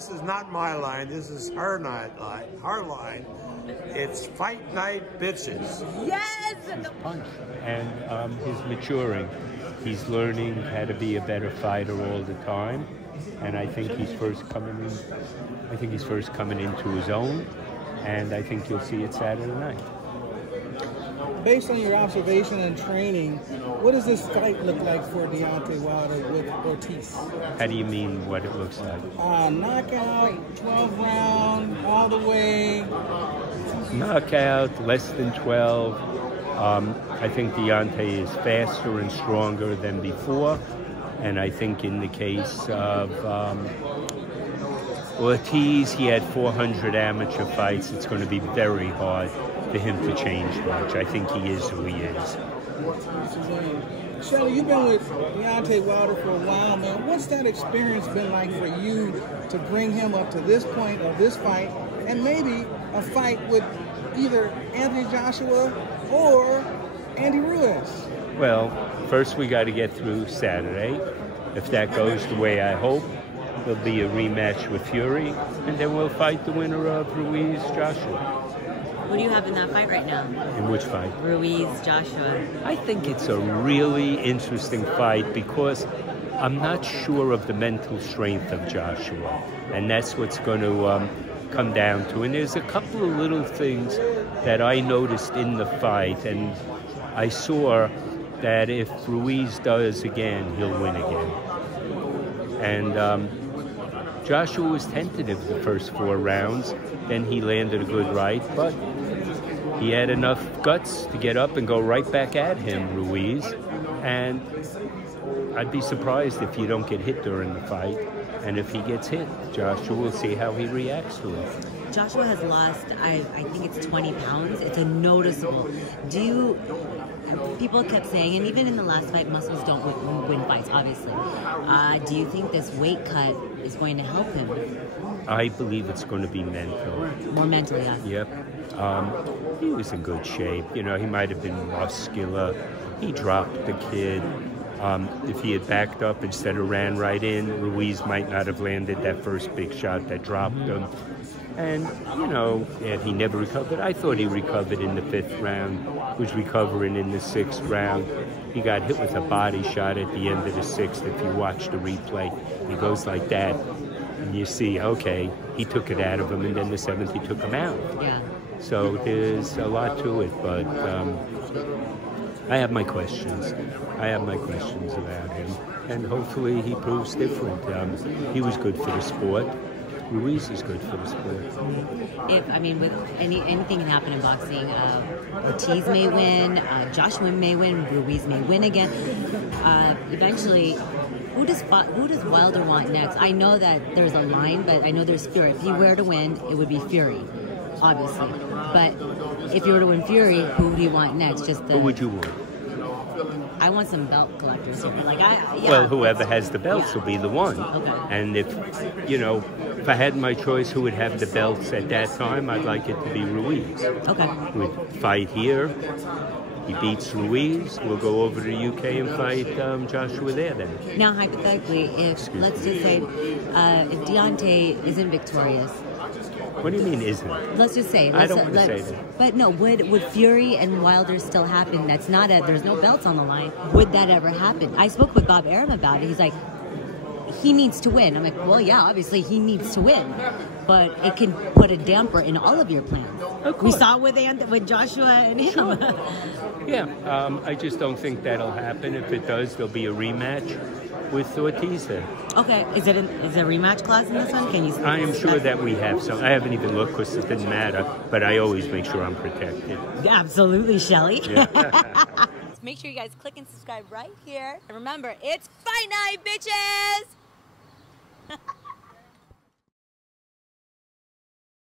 this is not my line. This is her night line. Her line. It's fight night, bitches. Yes. Punch. And he's maturing. He's learning how to be a better fighter all the time. And I think he's first coming in. I think he's first coming into his own. And I think you'll see it Saturday night. Based on your observation and training, what does this fight look like for Deontay Wilder with Ortiz? How do you mean what it looks like? Knockout, 12 round, all the way. Knockout, less than 12. I think Deontay is faster and stronger than before. And I think in the case of Ortiz, he had 400 amateur fights. It's going to be very hard for him to change much. I think he is who he is. Shelly, you've been with Deontay Wilder for a while, man. What's that experience been like for you to bring him up to this point of this fight and maybe a fight with either Anthony Joshua or Andy Ruiz? Well, first we got to get through Saturday. If that goes the way I hope, there'll be a rematch with Fury, and then we'll fight the winner of Ruiz Joshua. What do you have in that fight right now? In which fight? Ruiz Joshua. I think it's a really interesting fight because I'm not sure of the mental strength of Joshua, and that's what's going to come down to. And there's a couple of little things that I noticed in the fight, and I saw that if Ruiz does again, he'll win again. And Joshua was tentative the first 4 rounds, then he landed a good right, but he had enough guts to get up and go right back at him, Ruiz. And I'd be surprised if you don't get hit during the fight. And if he gets hit, Joshua will see how he reacts to it. Joshua has lost, I think it's 20 pounds. It's a noticeable. People kept saying, and even in the last fight, muscles don't win fights, obviously. Do you think this weight cut is going to help him? I believe it's going to be mental. More mentally, yeah. Yep. He was in good shape. You know, he might have been muscular. He dropped the kid. If he had backed up instead of ran right in, Ruiz might not have landed that first big shot that dropped him. And, you know, and he never recovered. I thought he recovered in the 5th round, was recovering in the 6th round. He got hit with a body shot at the end of the 6th. If you watch the replay, he goes like that. And you see, okay, he took it out of him, and then the 7th, he took him out. Yeah. So there's a lot to it, but I have my questions. I have my questions about him. And hopefully he proves different. He was good for the sport. Ruiz is good for the sport. With anything can happen in boxing. Ortiz may win, Joshua may win, Ruiz may win again. Eventually, who does Wilder want next? I know that there's a line, but I know there's Fury. If he were to win, it would be Fury, obviously. But if you were to win Fury, who do you want next? Who would you want? I want some belt collectors here. Well, whoever has the belts will be the one. Okay. And if I had my choice who would have the belts at that time, I'd like it to be Ruiz. Okay. We'd fight here. He beats Ruiz. We'll go over to the UK and fight Joshua there then. Now, hypothetically, let's just say, if Deontay isn't victorious. What do you mean isn't? Let's just say. I don't want to say that. But no, would Fury and Wilder still happen? There's no belts on the line. Would that ever happen? I spoke with Bob Arum about it. He's like, he needs to win. I'm like, well, yeah, obviously he needs to win. But it can put a damper in all of your plans. Of course. We saw with Joshua and him. Sure. Yeah, I just don't think that'll happen. If it does, there'll be a rematch with Ortiz then. Okay, is there a rematch clause in this one? Can you? I am sure that we have some. I haven't even looked because it didn't matter, but I always make sure I'm protected. Absolutely, Shelly. Yeah. Make sure you guys click and subscribe right here. And remember, it's fight night, bitches!